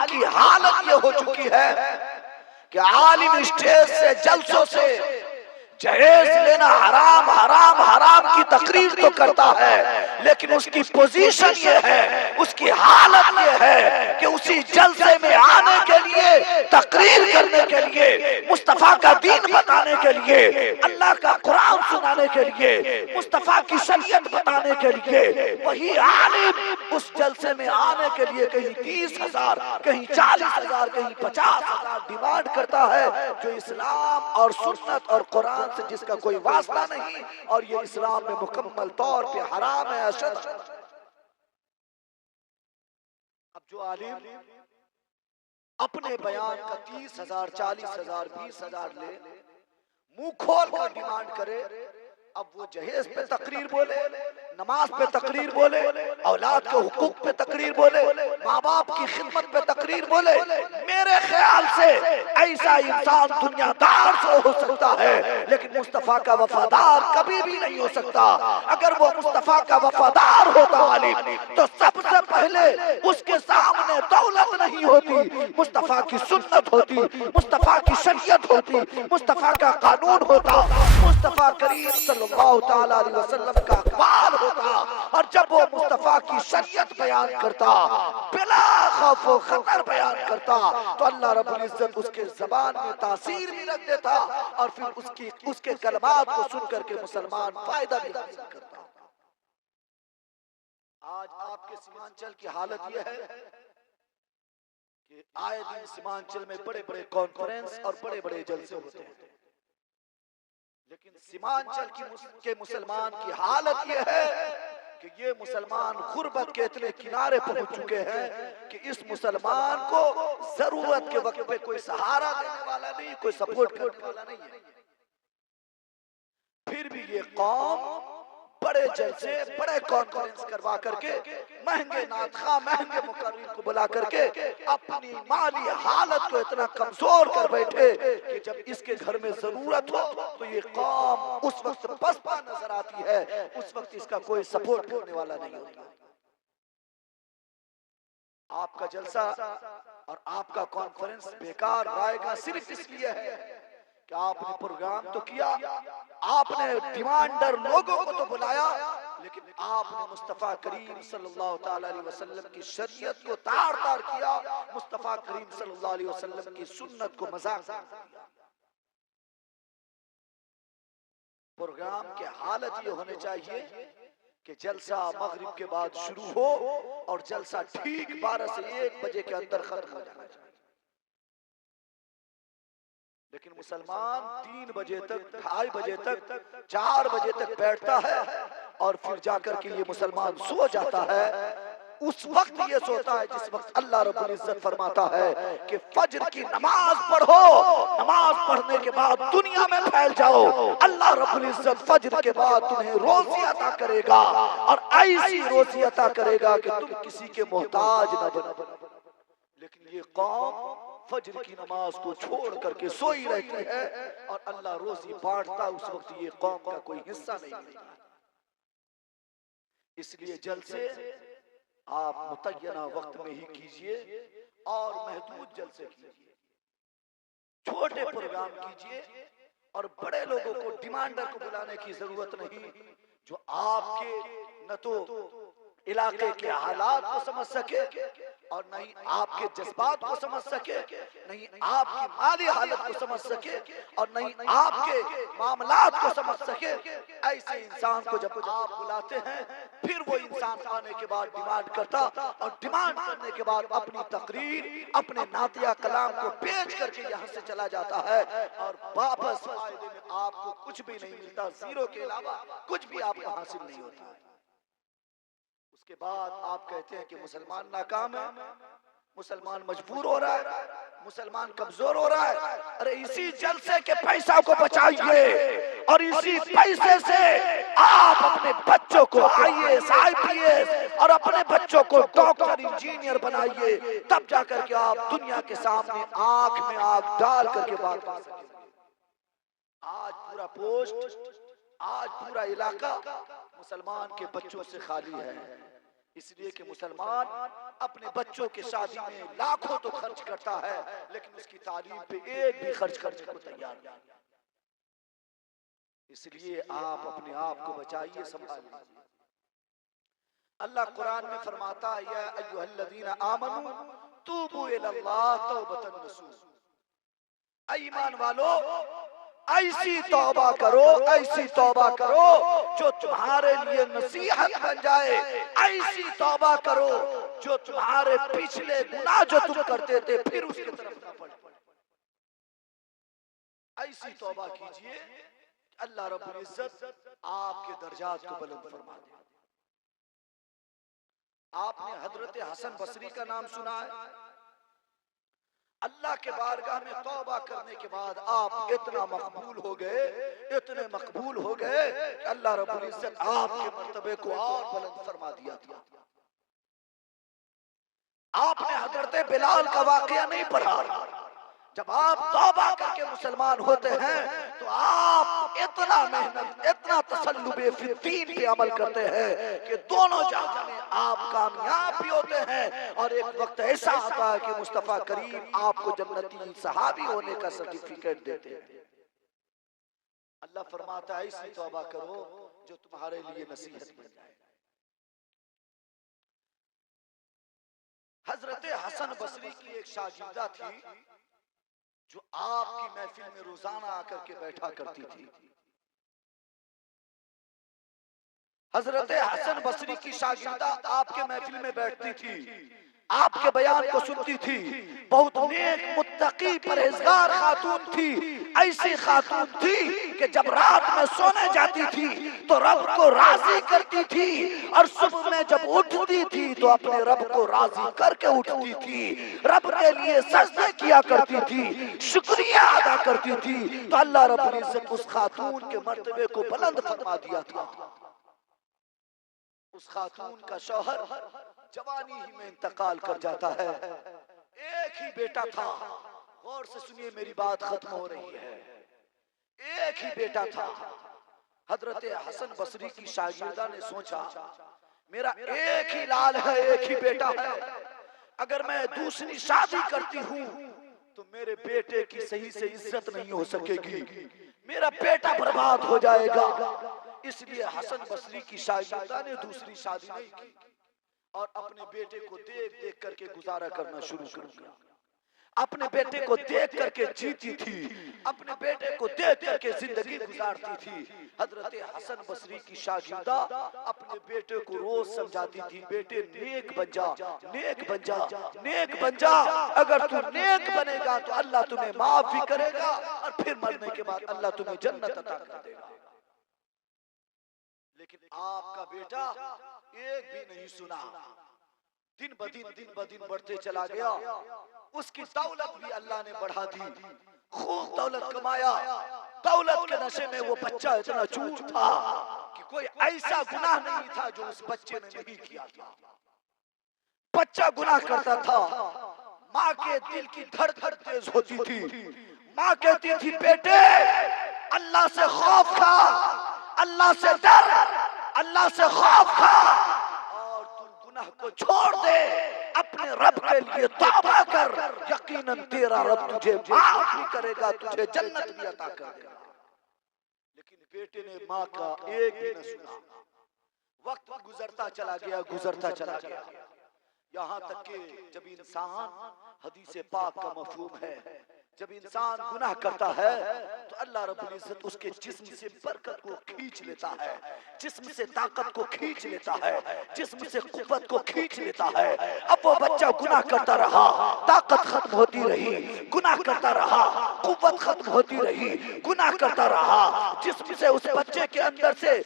आलिम की हालत ये हो चुकी है कि आलिम स्टेज से जलसों से जहेज लेना हराम हराम हराम की तकरीर तो करता है, लेकिन उसकी पोजीशन ये है, उसकी हालत ये है कि उसी जलसे में आने के लिए, तकरीर करने के लिए, मुस्तफा का दीन बताने के लिए, अल्लाह का कुरान सुनाने के लिए, मुस्तफा की शरीयत बताने के लिए, वही आलिम उस जलसे में आने के लिए कहीं 30,000, कहीं 40,000, कहीं 50,000 डिमांड करता है, जो इस्लाम और सुन्नत और कुरान से जिसका कोई वास्ता नहीं, और ये इस्लाम में मुकम्मल तौर पे हराम है, अशद। अब जो आलिम अपने बयान का 30,000, 40,000, 20,000 ले, मुंह खोल कर डिमांड करे, अब वो जहेज पे तकरीर बोले, नमाज पे तकरीर बोले, औलाद के हुकूक पे तकरीर बोले, माँ बाप की खिदमत पे तकरीर बोले, मेरे ख्याल से ऐसा इंसान दुनियादार से हो सकता है, लेकिन मुस्तफा का वफादार कभी भी नहीं हो सकता। अगर वो मुस्तफा का वफादार होता आलिम, तो सबसे पहले उसके सामने दौलत नहीं होती, मुस्तफा की सुन्नत होती, मुस्तफा की शरीयत होती, मुस्तफा का कानून होता, मुस्तफा करीम सल्लल्लाहु तआला अलैहि वसल्लम का अक़वाल होता। और जब वो मुस्तफा की शरीयत बयान करता, बिला खौफ व खतर बयान करता, तो अल्लाह रब्बुल इज्जत उसके ज़बान में तासीर भी रख देता, और फिर उसके कलमात को सुन करके मुसलमान फायदा भी हासिल करता। आज आपके सीमांचल की हालत यह है कि आए दिन सीमांचल में बड़े बड़े कॉन्फ्रेंस और बड़े बड़े जलसे होते हैं, लेकिन सीमांचल के मुसलमान की हालत यह है कि ये मुसलमान गुर्बत के इतने किनारे पहुंच चुके हैं कि इस मुसलमान को जरूरत के वक्त पे कोई सहारा देने वाला नहीं, कोई सपोर्ट करने वाला नहीं है। फिर भी ये कौम बड़े जलसे, बड़े कॉन्फ्रेंस करवा करके, महंगे नातखा, महंगे मुकर्रिर को बुला करके अपनी माली हालत को इतना कमजोर कर बैठे कि जब इसके घर में जरूरत हो तो ये कौम उस वक्त पसपा नजर आती है, उस वक्त इसका कोई सपोर्ट करने वाला नहीं होता। आपका जलसा और आपका कॉन्फ्रेंस बेकार रहेगा सिर्फ इसलिए है कि आपने प्रोग्राम तो किया, आपने डिमांडर लोगों को तो बुलाया, लेकिन आपने मुस्तफा करीम सल्लल्लाहु तआला अलैहि वसल्लम की शरीयत को तार तार किया, मुस्तफा करीम सल्लल्लाहु अलैहि वसल्लम की सुन्नत को मजाक किया। प्रोग्राम की हालत ये होने चाहिए कि जलसा मगरिब के बाद शुरू हो और जलसा ठीक 12 से 1 बजे के अंदर खत्म हो जाना चाहिए। लेकिन मुसलमान 3 बजे तक, 2:30 बजे तक, 4 बजे तक बैठता है, और फिर जाकर के ये मुसलमान सो जाता है। उस वक्त ये सोता है जिस वक्त अल्लाह रब्बुल इज्जत फरमाता है कि फज्र की नमाज पढ़ो, नमाज पढ़ने के बाद दुनिया में फैल जाओ, अल्लाह रब्बुल इज्जत फज्र के बाद तुम्हें रोजी अता करेगा, और ऐसी रोजी अता करेगा कि तुम किसी के मोहताज न बनो। लेकिन ये कौम फज्र की नमाज को छोड़ करके सोई रहती है, और अल्लाह रोजी बांटता, उस वक्त ये कौम का कोई हिस्सा नहीं मिलता। इसलिए जलसे आप मुतय्यना वक्त में ही कीजिए और महदूद जलसे कीजिए, छोटे प्रोग्राम कीजिए, और बड़े लोगों को, डिमांडर को बुलाने की जरूरत नहीं, जो आपके न तो इलाके के हालात को समझ सके, और नहीं आपके जज्बात को समझ सके, नहीं आपकी माली हालत को समझ सके, और नहीं आपके मामलात को समझ सके। ऐसे इंसान को जब आप बुलाते हैं, फिर वो इंसान आने के बाद डिमांड करता, और डिमांड करने के बाद अपनी तकरीर, अपने नातिया कलाम को बेच करके यहाँ से चला जाता है, और वापस फायदे में आपको कुछ भी नहीं मिलता, जीरो के अलावा कुछ भी आपको हासिल नहीं होता है। उसके बाद आप कहते हैं कि मुसलमान नाकाम है, मुसलमान मजबूर हो रहा है, मुसलमान कमजोर हो रहा है। अरे इसी जलसे के पैसा को बचाइए, और इसी पैसे से आप अपने बच्चों को IAS, IPS और अपने बच्चों को डॉक्टर, इंजीनियर बनाइए, तब जाकर के आप दुनिया के सामने आंख में आंख डाल करके बात कर सकेंगे। आज पूरा पोस्ट, आज पूरा इलाका मुसलमान के बच्चों से खाली है। इसलिए कि मुसलमान अपने बच्चों की शादी में लाखों तो खर्च करता है, लेकिन उसकी तालीम पे एक भी खर्च करने को तैयार नहीं। इसलिए आप अपने आप को बचाइए, संभालिए। अल्लाह कुरान में फरमाता है, या अय्युहल्लज़ीना आमनू तूबू इलल्लाह तौबतन नसूह, ईमान वालो ऐसी तौबा करो, ऐसी तौबा करो जो तुम्हारे लिए नसीहत बन जाए। ऐसी तौबा करो जो तुम्हारे पिछले गुनाह जो तुम करते थे फिर उसकी तरफ न पड़े। ऐसी तौबा कीजिए, अल्लाह रब्बुल इज्जत आपके दर्जात को बुलंद फरमा दे। आपने हजरत हसन बसरी का नाम सुना है। अल्लाह के बारगाह में तौबा करने के बाद आप इतना मकबूल हो गए, इतने मकबूल हो गए कि अल्लाह रब्बुल इज्जत आपके मर्तबे को और बुलंद फरमा दिया था। आपने हजरत बिलाल का वाकया नहीं पढ़ा। जब आप तौबा करके मुसलमान होते हैं तो आप इतना मेहनत, इतना तसल्लुबे फिद्दीन पे अमल करते हैं कि दोनों जहां में आप कामयाब भी होते हैं, और एक वक्त ऐसा आता है कि मुस्तफा करीम आपको जन्नती सहाबी होने का सर्टिफिकेट देते हैं। अल्लाह फरमाता है, ऐसी तौबा करो जो तुम्हारे लिए नसीहत बन जाए। हजरत हसन बसरी की एक शागिर्दा थी जो आपकी महफिल में रोजाना आकर के बैठा करती थी। हजरत हसन बसरी की शागिर्दा आपके महफिल में बैठती थी, आपके बयान को सुनती थी। बहुत नेक, मुत्तकी, परहेजगार खातून थी। ऐसी खातून थी कि जब रात में सोने जाती थी तो रब को राजी करती थी, और सुबह में जब उठती थी तो अपने रब को राजी करके उठती थी। रब के लिए सजदे किया करती थी, शुक्रिया अदा करती थी। तो अल्लाह रब्बुल इज्जत उस खातून के मर्तबे को बुलंद फरमा दिया था। उस खातून का शौहर जवानी ही में इंतकाल कर जाता है। एक ही बेटा था। गौर से सुनिए, मेरी बात खत्म हो रही है। एक ही बेटा था। हजरत हसन बसरी की शागिर्दा ने सोचा, मेरा एक ही लाल है, एक ही बेटा है, अगर मैं दूसरी शादी करती हूँ तो मेरे बेटे की सही से इज्जत नहीं हो सकेगी, मेरा बेटा बर्बाद हो जाएगा। इसलिए हसन बसरी की शागिर्दा ने दूसरी शादी नहीं की और अपने बेटे को देख देख करके गुजारा करना शुरू कर दिया। अपने बेटे को देख करके जीती थी, अपने बेटे को देख करके जिंदगी गुजारती थी। हजरत हसन बसरी की शागिर्दा अपने बेटे को रोज समझाती थी, बेटे नेक बन जा, नेक बन जा, नेक बन जा। अगर तू नेक बनेगा तो अल्लाह तुम्हें माफ भी करेगा और फिर मरने के बाद अल्लाह तुम्हें जन्नत अता कर देगा। लेकिन आपका बेटा एक भी नहीं सुना। दिन ब दिन बढ़ते चला गया। उसकी दौलत भी अल्लाह ने बढ़ा दी, खूब दौलत कमाया। दौलत के नशे में वो बच्चा इतना चूर था कि कोई ऐसा गुनाह नहीं था जो उस बच्चे ने नहीं किया था। बच्चा गुनाह करता था, माँ के दिल की धड़कन तेज होती थी। माँ कहती थी, बेटे अल्लाह से खौफ खा, अल्लाह से डर, अल्लाह से खौफ खा और तू गुनाह को छोड़ दे, अपने रब के लिए तौबा कर, यकीनन तेरा रब तुझे माफ भी करेगा, तुझे जन्नत भी अता कर देगा। लेकिन बेटे ने माँ का एक भी न सुना। वक्त गुजरता चला गया, गुजरता चला गया, यहाँ तक कि जब इंसान, हदीस पाक का मफहूम है, जब इंसान गुनाह करता है तो अल्लाह रब्बुल इज्जत उसके जिस्म से बरकत को खींच लेता है, जिस्म से ताकत को खींच लेता है, जिस्म से कुव्वत को खींच लेता है। अब वो बच्चा गुनाह करता रहा, ताकत खत्म होती रही, गुनाह करता रहा, कुव्वत खत्म होती रही, गुनाह करता रहा। जिस्म से उस बच्चे के अंदर से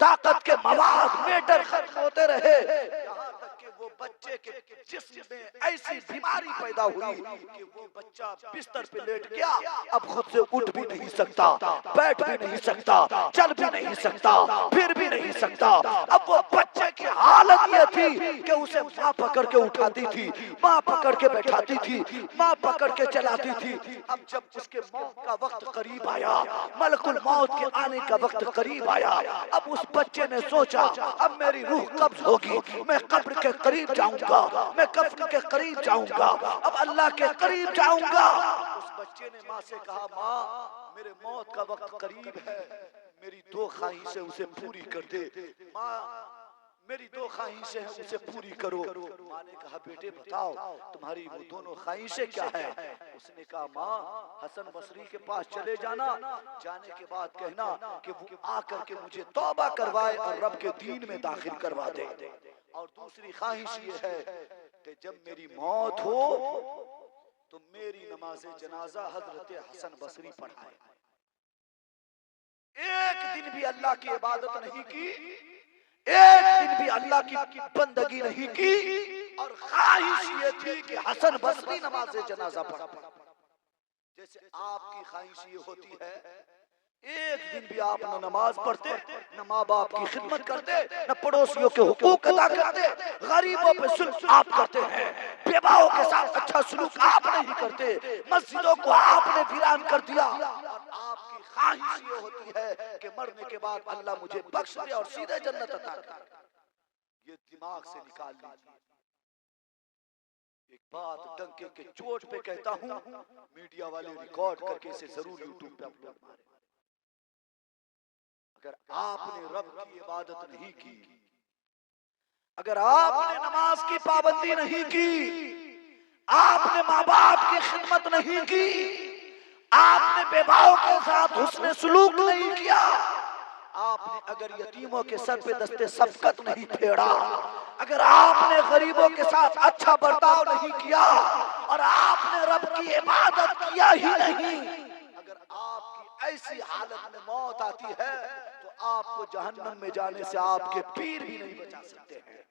ताकत के मवाद, मेटर खत्म होते रहे, यहाँ तक कि वो बच्चे के जिस्म में ऐसी बीमारी पैदा हुई कि वो बच्चा बिस्तर पे लेट गया, अब खुद से उठ भी नहीं सकता, बैठ भी नहीं सकता, चल भी नहीं सकता, फिर भी नहीं सकता। अब वो बच्चे की हालत ये थी कि उसे माँ पकड़ के उठाती थी, माँ पकड़ के बैठाती थी, माँ पकड़ के चलाती थी। अब जब उसके मौत का वक्त करीब आया, मलकुल मौत के आने का वक्त करीब आया, अब उस बच्चे ने सोचा अब मेरी रूह कब्ज होगी, मैं कब्र के करीब जाऊंगा, मैं कब्र के करीब जाऊंगा, अब अल्लाह के करीब जाऊंगा। उस बच्चे ने माँ से कहा, माँ मेरे मौत का वक्त करीब है, मेरी दो ख्वाहिशें उसे पूरी कर दे। माँ मेरी दो ख्वाहिशें हैं, उसे पूरी करो। माँ ने कहा, बेटे बताओ तुम्हारी वो दोनों ख्वाहिशें क्या है? उसने कहा, माँ हसन बसरी के पास चले जाना, जाने के बाद कहना कि वो आकर के मुझे तौबा करवाए और रब के दीन में दाखिल करवा दे। और दूसरी ख्वाहिश ये है कि जब मेरी मौत हो तो मेरी नमाज जनाजा हजरत हसन बसरी पढ़ाए। एक दिन भी अल्लाह की इबादत नहीं की, एक दिन भी अल्लाह की बंदगी नहीं की, और ख्वाहिश ये थी कि हसन बसरी नमाज जनाजा पढ़े। जैसे आपकी ख्वाहिश ये होती है, एक दिन भी आप न नमाज पढ़ते, न माँ बाप की खिदमत करते, न पड़ोसियों के हुकूक अदा करते, गरीबों पे सुल्फ आप करते हैं, बेवाओं के साथ अच्छा सलूक आप नहीं करते, मस्जिदों को आपने वीरान कर दिया, और आपकी ख्वाहिश ये होती है कि मरने के बाद अल्लाह मुझे बख्श दे और सीधे जन्नत अता करे। ये दिमाग से निकाल लीजिए। एक बात डंके के चोट पे कहता हूँ, मीडिया वाले रिकॉर्ड करके इसे जरूर यूट्यूब पे अपलोड मारें। अगर आपने रब की इबादत नहीं की, अगर आपने नमाज की पाबंदी नहीं की, आपने माँ बाप की खिदमत नहीं की, आपने बेवाओं के साथ हुस्न सुलूक नहीं किया, आपने अगर यतीमों के सर पे दस्ते सफकत नहीं फेरा, अगर आपने गरीबों के साथ अच्छा बर्ताव नहीं किया, और आपने रब की इबादत किया ही नहीं, अगर आपकी ऐसी हालत में मौत आती है तो आपको जहन्नम में जाने से आपके पीर भी नहीं बचा सकते हैं,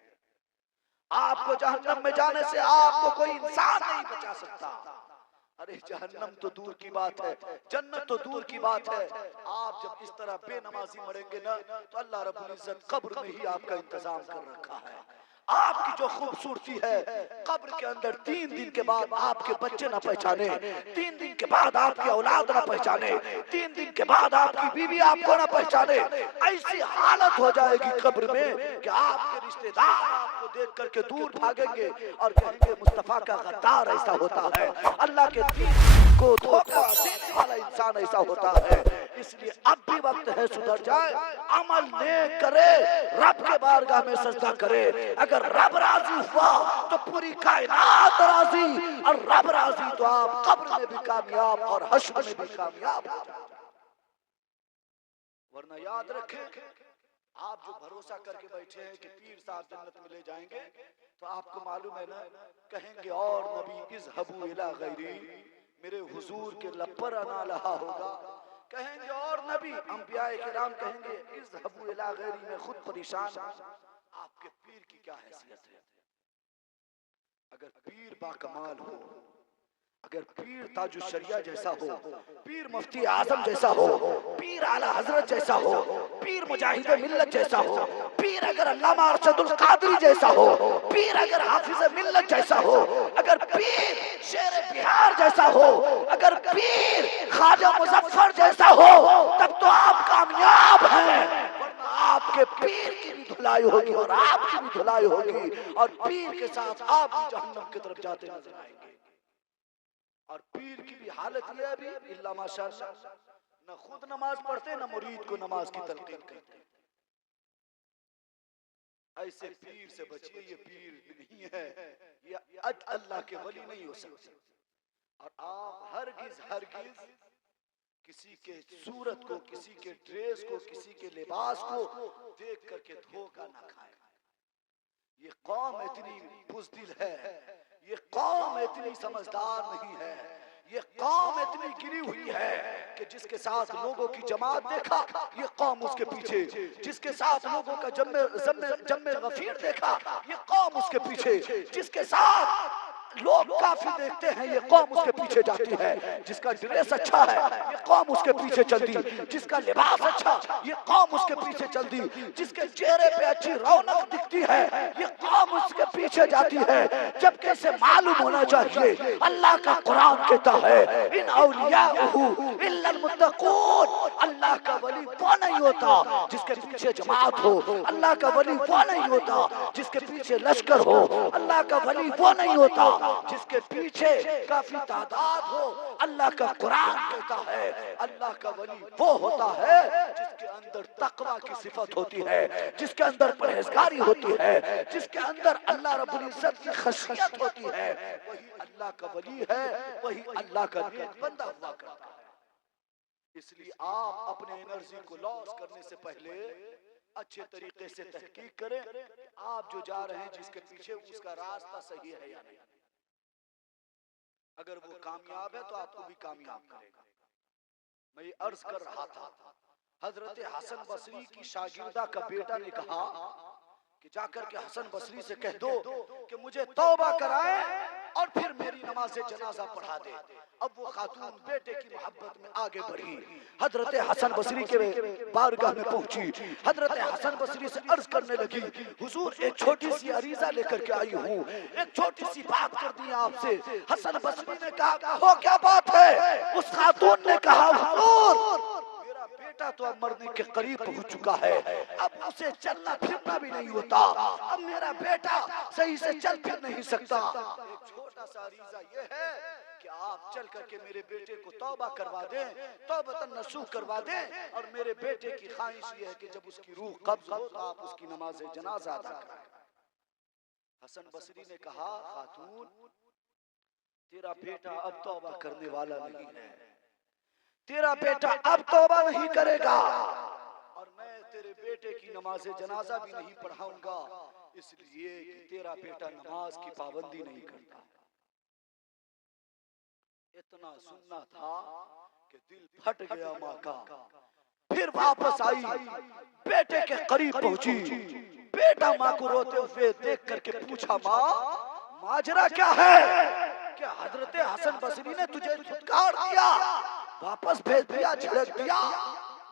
आपको जहन्नम में जाने से आपको कोई इंसान नहीं बचा सकता। अरे जहन्नम तो दूर की बात है, जन्नत तो दूर की बात है। आप जब इस तरह बेनमाजी मरेंगे ना, तो अल्लाह रब्बुल इज्जत कब्र में ही आपका इंतजाम कर रखा है। आपकी जो खूबसूरती है, कब्र के अंदर 3 दिन के बाद आपके बच्चे ना पहचाने, 3 दिन के बाद आपकी औलाद ना पहचाने, 3 दिन के बाद आपकी बीवी आपको ना पहचाने, ऐसी हालत हो जाएगी कब्र में कि आपके रिश्तेदार आपको देख करके दूर भागेंगे और कहेंगे मुस्तफा का गद्दार ऐसा होता है, अल्लाह के दीन को धोखा देने वाला इंसान ऐसा होता है। इसलिए अब भी वक्त है सुधर जाए, अमल नेक करे, रब के बारगाह में सजदा करे। अगर रब राजी हुआ तो पूरी कायनात राजी, और रब राजी तो आप कब्र में भी कामयाब और हश्र में भी कामयाब हो जाए। वरना याद रखें, आप जो भरोसा करके बैठे हैं कि पीर साहब जन्नत में ले जाएंगे, तो आपको मालूम है ना, कहेंगे और नबी इज़हबू इला गैरी, मेरे हुजूर के लब पर अना लहा होगा। कहेंगे और नबी अंबियाए किराम कहेंगे इज़हबू इला गैरी, मैं खुद परेशान हूं। आपके पीर की क्या हैसियत है? अगर पीर बाकमाल हो, अगर पीर ताजुश शरिया जैसा हो, पीर मुफ्ती आजम जैसा हो, पीर आला हजरत जैसा हो, पीर मुजाहिद मिल्लत जैसा हो, पीर अगर अल्लामा अरशदुल कादरी जैसा हो, पीर अगर हाफिज मिल्लत जैसा हो, अगर पीर शेर बिहार जैसा हो, अगर पीर ख्वाजा मुजफ्फर जैसा हो, तब तो आप कामयाब हैं। वरना आपके पीर की भी धुलाई होगी और आपकी भी धुलाई होगी, और पीर के साथ आप भी जहन्नम की तरफ जाते नजर आएंगे। और पीर की भी हालत यह है भी इल्ला माशाअल्लाह, न खुद नमाज पढ़ते, न मुरीद को नमाज की तलकीन करते। ऐसे पीर से बचिए, ये पीर नहीं है, ये अल्लाह के वली नहीं हो सकते। और आप हरगिज किसी के सूरत को, किसी के ड्रेस को, किसी के लिबास को देख करके धोखा ना खाएं। ये कौम इतनी बुज़दिल है, ये कौम इतनी समझदार नहीं है ये कौम इतनी गिरी हुई है कि जिसके साथ लोगों की जमात देखा ये कौम उसके पीछे, जिसके साथ लोगों का जम्मे गफीर देखा ये कौम उसके पीछे, जिसके साथ लोग काफी देखते हैं ये कौम उसके पीछे जाती है, जिसका ड्रेस अच्छा है ये कौम उसके पीछे चलती, जिसका लिबास अच्छा ये कौम उसके पीछे चलती, जिसके चेहरे पे अच्छी रौनक दिखती है ये कौम उसके पीछे जाती है। जबकि इसे मालूम होना चाहिए अल्लाह का कुरान कहता है इन औलियाहु इल्लल मुत्तकून, अल्लाह का वली वो नहीं होता जिसके पीछे जमात हो, अल्लाह का वली वो नहीं होता जिसके पीछे लश्कर हो, अल्लाह का वली वो नहीं होता जिसके पीछे काफी तादाद हो। अल्लाह का कुरान कहता है अल्लाह का वली वो होता है जिसके अंदर तकवा की सिफत होती है, जिसके अंदर परहेजगारी होती है, जिसके अंदर अल्लाह रब्बुल इज्जत की खशियत होती है, वही अल्लाह का वली है, वही अल्लाह का नेक बंदा हुआ करता है। इसलिए आप अपने एनर्जी को लॉस करने से पहले अच्छे तरीके से तहकीक करें आप जो जा रहे हैं जिसके पीछे उसका रास्ता सही है या नहीं। अगर वो कामयाब है तो आपको भी कामयाब करेगा। मैं ये अर्ज कर रहा था हजरत हसन बसरी की शागिर्दा का बेटा ने कहा कि जाकर के हसन बसरी से कह दो कि मुझे तौबा कराए और फिर मेरी नमाज जनाजा पढ़ा दे। अब वो खातून बेटे की मोहब्बत में आगे बढ़ी, हजरत हसन बसरी के बारगाह में पहुंची, हजरत हसन बसरी से अर्ज करने लगी हुजूर एक छोटी सी अरीजा लेकर के आई हूँ, एक छोटी सी बात कर दी आपसे। हसन बसरी ने कहा हो क्या बात है? उस खातून ने कहा हुजूर मेरा बेटा तो अब मरने के करीब पहुंच चुका है, अब उसे चलना फिरना भी नहीं होता, अब मेरा बेटा सही से चल फिर नहीं सकता। एक छोटा सा अरीजा ये है कि आप चल करके मेरे बेटे को तौबा करवा दें, तौबतन नसूह करवा दें, और मेरे बेटे की ख्वाहिश ये है कि जब उसकी रूह कब्ज हो तो आप उसकी नमाज जनाजा अदा कराएं। हसन बसरी ने कहा खातून तेरा बेटा अब तौबा करने वाला नहीं है, तेरा बेटा अब तौबा नहीं करेगा और मैं तेरे बेटे की नमाज जनाजा भी नहीं पढ़ाऊंगा, इसलिए कि तेरा बेटा नमाज की पाबंदी नहीं करता। इतना सुनना था कि दिल फट गया माँ का। फिर वापस आई, बेटे के करीब पहुंची, बेटा माँ को रोते हुए देख करके पूछा माँ माजरा क्या है? क्या हजरत हसन बसरी ने तुझे फुटकार दिया, वापस भेज दिया, झिड़क दिया?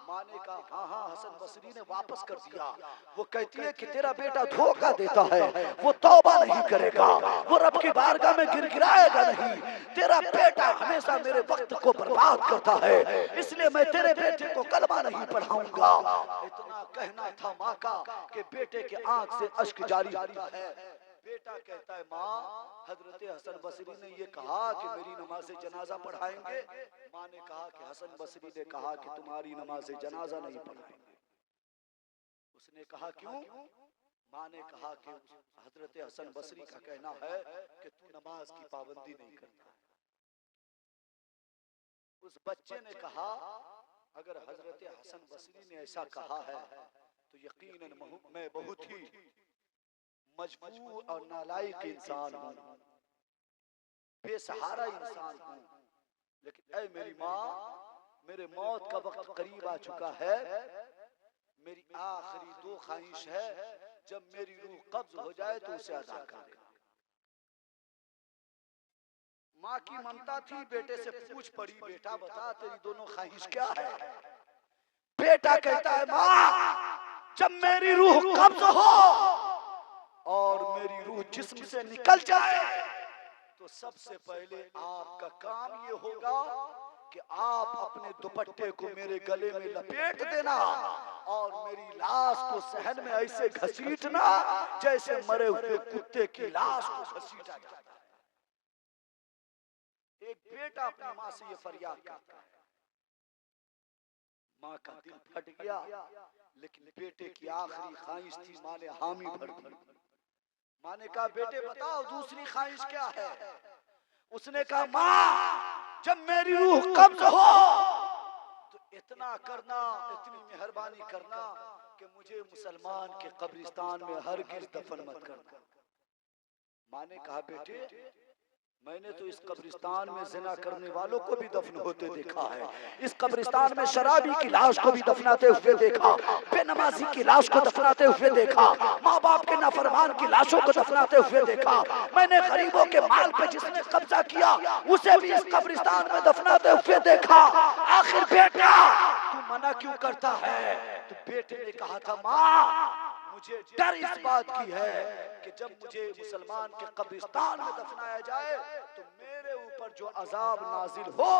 माँ ने कहा हाँ हाँ हसन बसरी ने वापस कर दिया। वो कहती है कि तेरा बेटा धोखा देता है, वो तौबा नहीं करेगा, वो रब की बारगाह में गिड़गिड़ाएगा नहीं, तेरा बेटा हमेशा मेरे वक्त को बर्बाद करता है, इसलिए मैं तेरे बेटे को कलमा नहीं पढ़ाऊंगा। इतना कहना था माँ का कि बेटे के आंख से अश्क जारी होता है। बेटा कहता है माँ हजरत हसन बसरी ने ये कहा कि मेरी नमाज जनाजा पढ़ाएंगे। माँ ने कहा कि हसन बसरी ने कहा कि तुम्हारी नमाज जनाजा नहीं पढ़ाएंगे। उसने कहा क्यों? माँ ने कहा कि हजरत हसन बसरी का कहना है कि तू नमाज की पाबंदी नहीं करता। उस बच्चे ने कहा अगर हजरत हसन बसरी ने ऐसा कहा है तो यकीनन मैं बहुत ही मजबूर और नालायक इंसान हूँ, बेसहारा इंसान हूँ, लेकिन ऐ मेरी माँ मेरे मौत का वक्त करीब आ चुका है, मेरी आखिरी दो ख्वाहिश है, जब मेरी रूह कब्ज हो जाए तो उसे अदा कर दे। माँ की ममता थी, बेटे से पूछ पड़ी बेटा बता तेरी दोनों ख्वाहिश क्या है? बेटा कहता है माँ जब मेरी रूह कब्ज हो और मेरी रूह जिस्म से निकल जाए तो सबसे पहले आपका काम ये होगा कि आप अपने दुपट्टे को मेरे गले में लपेट देना और मेरी लाश को सहन में ऐसे घसीटना जैसे मरे हुए कुत्ते की लाश को घसीटा जाता है। एक बेटा अपनी माँ से ये फरियाद करता है, माँ का दिल फट गया, लेकिन बेटे की आखिरी ख्वाहिश थी, माँ ने हामी भर दी। माँ ने कहा बेटे बताओ दूसरी ख्वाहिश क्या है? उसने कहा माँ जब मेरी रूह कब्ज हो तो इतना करना, इतनी मेहरबानी करना कि मुझे मुसलमान के कब्रिस्तान में हरगिज़ दफन मत करना। माँ ने कहा बेटे मैंने तो इस कब्रिस्तान में जिना करने वालों को भी दफन होते देखा है, इस कब्रिस्तान में शराबी की लाश को भी दफनाते हुए देखा, बेनमाजी की लाश को दफनाते हुए देखा, माँ बाप के नाफरमान की लाशों को दफनाते हुए देखा। मैंने गरीबों के माल पे जिसने कब्जा किया उसे भी इस कब्रिस्तान में दफनाते हुए देखा। आखिर बेटा तू मना क्यों करता है? तो बेटे ने कहा था, माँ मुझे डर इस बात की है कि जब मुझे मुसलमान के कब्रिस्तान में दफनाया जाए तो मेरे ऊपर जो अजाब नाजिल हो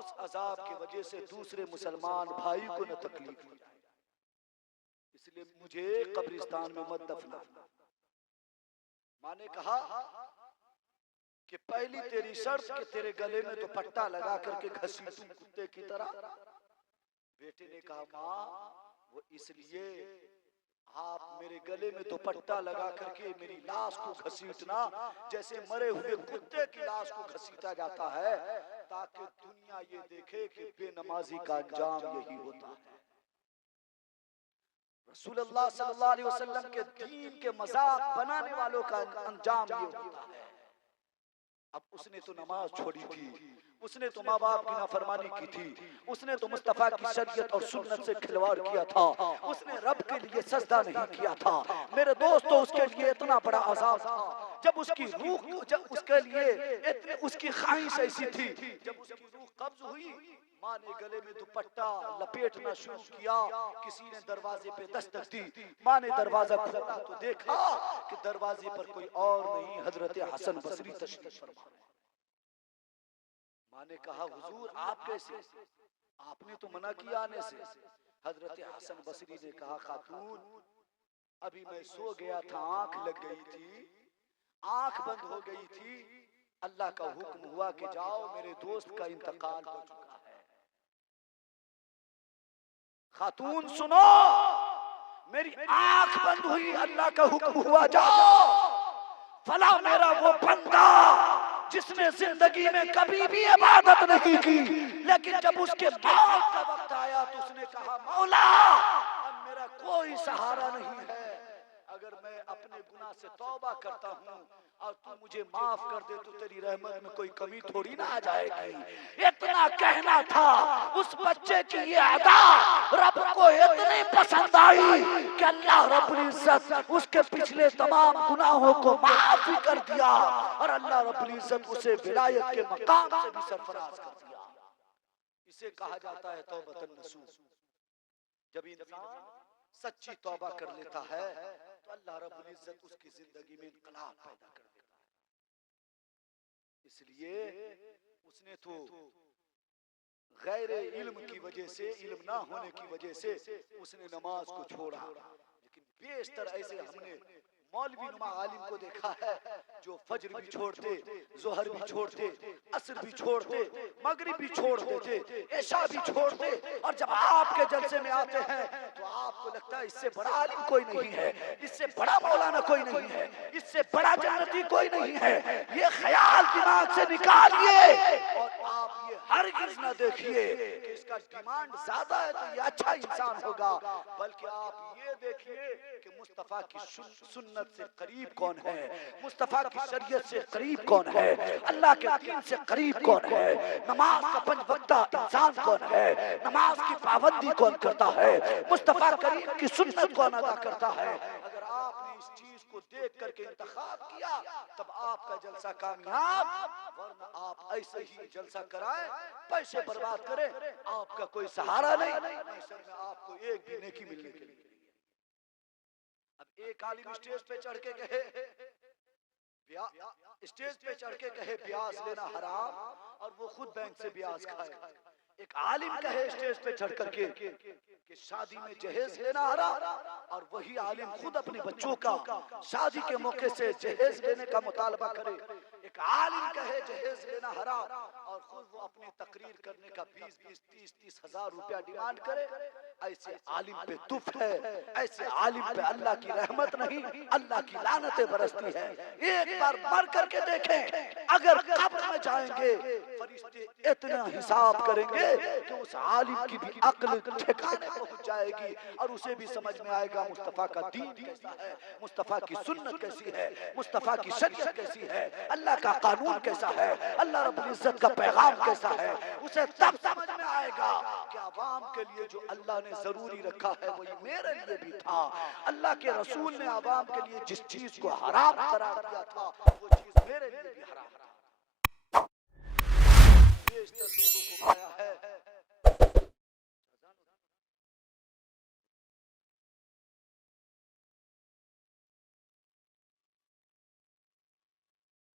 उस अजाब की वजह से दूसरे मुसलमान भाई को न तकलीफ हो जाए, इसलिए मुझे कब्रिस्तान में मत दफना। माँ ने कहा कि पहली तेरी शर्त कि तेरे गले में तो पट्टा लगा करके घसीटूं कुत्ते की तरह। बेटे ने कहा, माँ वो इसलिए आप मेरे गले में तो पट्टा लगा करके मेरी लाश को घसीटना जैसे मरे हुए कुत्ते की लाश को घसीटा जाता है, ताकि दुनिया ये देखे कि बेनमाजी का अंजाम यही होता है। रसूलुल्लाह सल्लल्लाहु अलैहि वसल्लम के दीन के मजाक बनाने वालों का अंजाम ये होता है। अब उसने तो नमाज छोड़ी थी, उसने तो माँ बाप की नाफरमानी की थी, उसने तो मुस्तफा की शरीयत और सुन्नत से खिलवाड़ किया था, उसने रब के लिए सजदा नहीं किया था। मेरे दोस्तों उसके लिए इतना बड़ा अजाब था, जब उसकी रूह, जब उसके लिए इतनी उसकी ख्वाहिश ऐसी थी, जब उसकी रूह कब्ज हुई माँ ने गले में दुपट्टा लपेटना शुरू किया। किसी ने दरवाजे पे दस्तक दी, माँ ने दरवाजा खोला तो देखा कि दरवाजे पर कोई और नहीं, हजरत हसन बसरी तशरीफ फरमा। माँ ने कहा, हुजूर आप कैसे? आपने तो मना किया आने से। हजरत हसन बसरी ने कहा, खातून अभी मैं सो गया था, आंख लग गई थी, आंख बंद हो गई थी, अल्लाह का हुक्म हुआ कि जाओ मेरे दोस्त का इंतकाल हो चुका है। खातून सुनो, मेरी आंख बंद हुई, अल्लाह का हुक्म हुआ जाओ, फला मेरा वो बंदा जिसने जिंदगी में कभी भी इबादत नहीं की, लेकिन जब उसके मौत का वक्त आया तो उसने कहा, मौला अब मेरा कोई सहारा नहीं है, अगर मैं अपने गुनाह से तौबा करता हूँ और तू मुझे माफ कर दे तो तेरी रहमत में कोई कमी थोड़ी ना आ जाएगी। इतना कहना था, उस बच्चे की ये अदा रब को इतनी पसंद आई कि अल्लाह रब्बुल इज्जत उसके पिछले तमाम गुनाहों को माफ भी कर दिया और अल्लाह रब्बुल इज्जत उसे विलायत के मकाम से भी सरफराज कर दिया। इसे कहा जाता है तौबतन नसूह। जब इंसान सच्ची तौबा कर लेता है तो अल्लाह रब्बुल इज्जत उसकी जिंदगी में इनकलाब पैदा कर देता है। इसलिए उसने तो गैर इल्म की वजह से, इल्म ना होने की वजह से उसने नमाज को छोड़ा, लेकिन बेशतर ऐसे हमने मौलवी नुमा आलिम को देखा है जो फजर भी छोड़ते, जोहर भी छोड़ते, असर भी छोड़ते, मगरिब भी छोड़ देते, ऐशा भी छोड़ते, और जब आपके जलसे में आते हैं तो आपको लगता है इससे बड़ा आलिम कोई नहीं है, इससे बड़ा मौलाना कोई नहीं है, इससे बड़ा जन्नती कोई नहीं है। ये ख्याल दिमाग से निकालिए और आप ये हरगिज़ न देखिए कि इसका डिमांड ज्यादा है तो ये अच्छा इंसान होगा, बल्कि आप ये देखिए कि मुस्तफा की सुन्नत से करीब कौन है, मुस्तफा की शरीयत से करीब कौन है, अल्लाह के दीन से करीब कौन है, नमाज का पंज वक्ता इंसान कौन है, नमाज की पाबंदी कौन करता है, मुस्तफा करीम की सुन्नत कौन अदा करता है। अगर आपने इस चीज को देख करके इंतखाब किया तब आपका जलसा कामयाब, वरना आप ऐसे ही जलसा कराएं, पैसे बर्बाद करें, आपका कोई सहारा नहीं, महशर में आपको एक भी नेकी मिलने के लिए। अब एक आलिम स्टेज पे चढ़ के कहे, स्टेज पे चढ़ के कहे ब्याज लेना हराम और वो खुद बैंक से ब्याज खाए। एक आलिम कहे स्टेज पे चढ़ करके कि शादी में जहेज लेना हराम और वही आलिम खुद अपने बच्चों का शादी के मौके से जहेज लेने का मुतालबा करे। एक आलिम कहे जहेज लेना हराम और खुद को अपनी तकरीर करने का 20-20, 30-30 हजार रुपया डिमांड करे, ऐसे आलिम पे तुफ है, ऐसे आलिम पे अल्लाह की रहमत नहीं, अल्लाह की लानतें बरसती है। एक बार मर करके देखें, अगर कब्र में जाएंगे फरिश्ते इतना हिसाब करेंगे कि उस आलिम की भी अक्ल ठिकाने पहुंच जाएगी और उसे भी समझ में आएगा मुस्तफा का दीन कैसा है, मुस्तफा की सुन्नत कैसी है, मुस्तफा की शरीयत कैसी है, अल्लाह का कानून कैसा है, अल्लाह रब्बुल इज्जत का पैगाम कैसा है। उसे तब समझ में आएगा कि अवाम के लिए जो अल्लाह ने जरूरी रखा है वही मेरे लिए भी था। अल्लाह के रसूल ने अवाम के लिए जिस चीज को हराम करार दिया था वो चीज मेरे लिए भी हराम था। ये इस तरह लोगों को